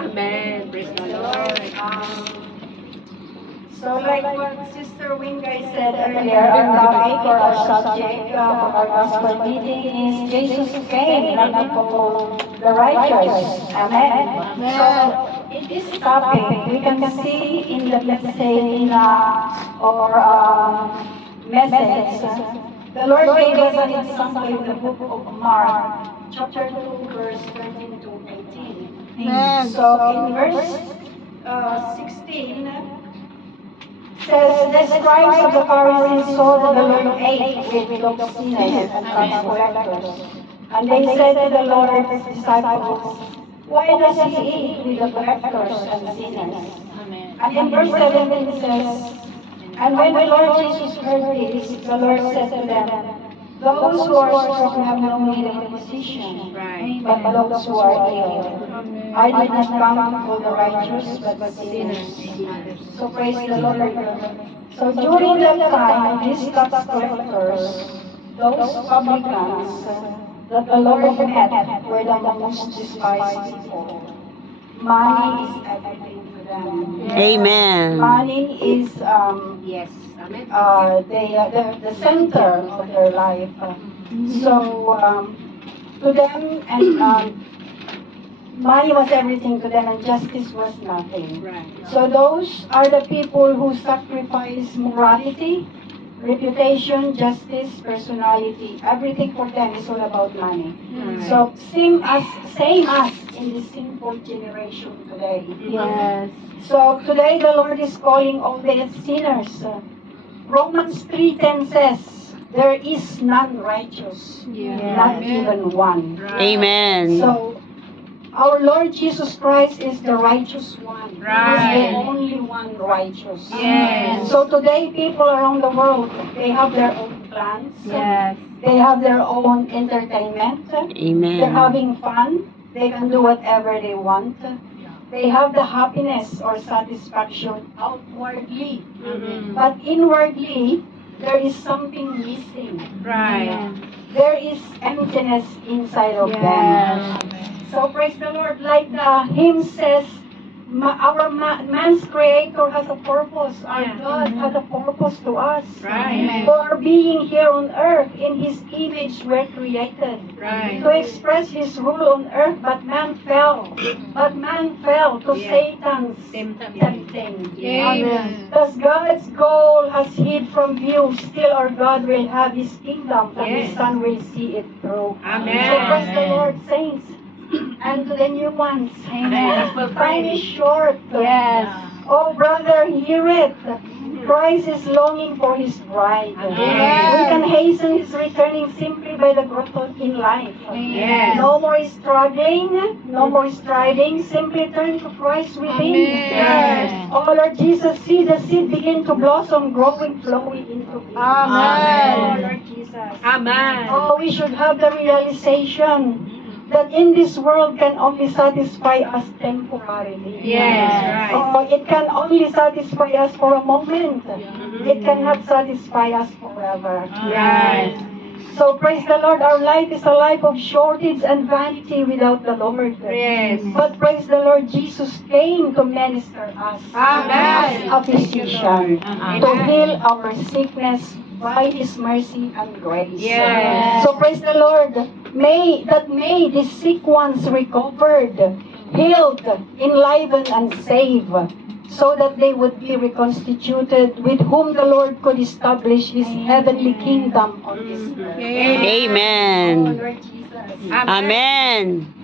Amen. Praise the Lord. So like what Sister Wingay said earlier, our topic or our subject for our gospel meeting is Jesus came not to call the righteous. Amen. So in this topic, we can see in the message or message, the Lord gave us an example in the book of Mark, chapter 2, verse 13 to 18. So in verse 16, says, the scribes of the Pharisees saw that the Lord ate with those sinners and tax collectors. And they said to the Lord's disciples, why does he eat with the collectors and sinners? And in verse 17 says, and when the Lord Jesus heard this, the Lord said to them, those who are strong have no need of a physician, but those who are ill. I did not come to call the righteous, but sinners. So praise the Lord. So during that time, these tax collectors, those publicans that the Lord met were the most despised people. Money is everything to them. Amen. Money is Yes. Amen. the center of their life. So to them, and money was everything to them, and justice was nothing. Right. So those are the people who sacrifice morality, reputation, justice, personality. Everything for them is all about money. Right. So same as in this sinful generation today. Yes. So today the Lord is calling all the sinners. Romans 3:10 says, there is none righteous, not even one. Right. Amen. So our Lord Jesus Christ is the righteous one. Right. He is the only one righteous. Yes. So today people around the world, they have their own plans. Yes. They have their own entertainment. Amen. They're having fun. They can do whatever they want. They have the happiness or satisfaction outwardly. Mhm. But inwardly, there is something missing. Right. There is emptiness inside of them. So praise the Lord, like the hymn says, man's creator has a purpose. Our God has a purpose to us. Right. For being here on earth, in His image we're created. Right. To express His rule on earth, but man fell. But man fell to Satan's tempting. Amen. Thus God's goal has hid from view, still our God will have His kingdom, for His Yes. Son will see it through. Amen. So praise the Lord, saints, and to the new ones. Amen. Time is short. Yes. Oh, brother, hear it. Christ is longing for His bride. Amen. We can hasten His returning simply by the growth in life. Yes. No more struggling, no more striving, simply turn to Christ within. Yes. Oh, Lord Jesus, see the seed begin to blossom, growing, flowing into Him. Amen. Oh, Lord Jesus. Amen. Oh, we should have the realization that in this world can only satisfy us temporarily. Yes. Right. Oh, it can only satisfy us for a moment. It cannot satisfy us forever. Right. So praise the Lord, our life is a life of shortage and vanity without the Lord. Yes. But praise the Lord, Jesus came to minister us Amen. as a physician, Amen. to heal our sickness by His mercy and grace. Yes. So praise the Lord, may these sick ones recovered, healed, enlivened, and saved, so that they would be reconstituted with whom the Lord could establish His heavenly kingdom on this earth. Oh, Amen. Lord Jesus. Amen.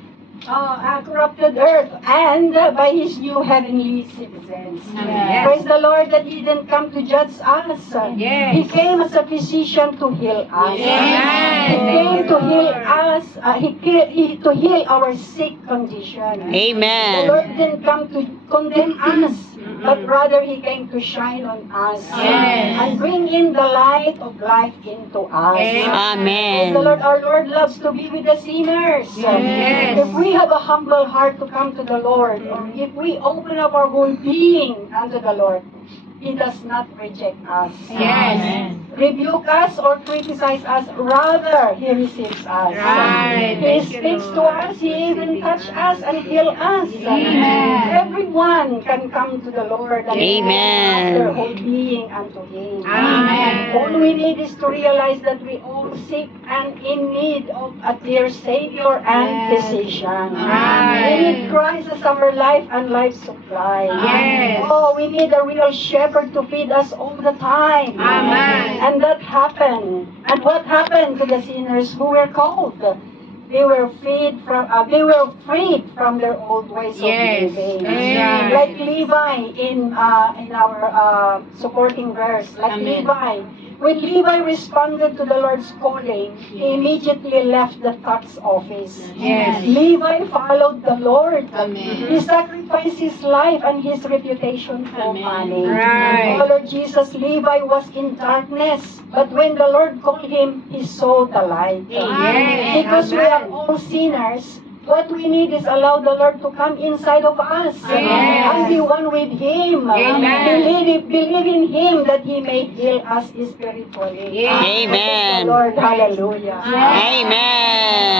A corrupted earth, and by His new heavenly citizens. Yes. Praise the Lord that He didn't come to judge us. Yes. He came as a physician to heal us. Amen. He came to heal us. To heal our sick condition. The Amen. Lord didn't come to condemn us, but rather He came to shine on us Yes. and bring in the light of life into us. Praise the Lord. Amen. Our Lord loves to be with the sinners. Yes. If we have a humble heart to come to the Lord, or if we open up our whole being unto the Lord, He does not reject us. Yes. Rebuke us or criticize us, rather He receives us. Right. He Thank you, speaks to Lord. us, He even touch us and heal us. Amen. Everyone can come to the Lord and Amen. their whole being unto Him. Amen. All we need is to realize that we all sick and in need of a dear Savior and physician. Right. We need Christ as our life and life supply. Yes. Oh, we need a real shepherd to feed us all the time. Amen. And that happened. And what happened to the sinners who were called? They were freed from their old ways Yes. of living. That's right. Like Levi in our supporting verse, like Amen. Levi. When Levi responded to the Lord's calling, he immediately left the tax office. Yes. Levi followed the Lord. Amen. He sacrificed his life and his reputation for money. Right. Oh, Lord Jesus, Levi was in darkness, but when the Lord called him, he saw the light. Yes. Because we are Amen. all sinners, what we need is allow the Lord to come inside of us Yes. and be one with Him. Amen. Believe in Him that He may heal us spiritually. Yes. Amen. Praise the Lord. Hallelujah. Amen.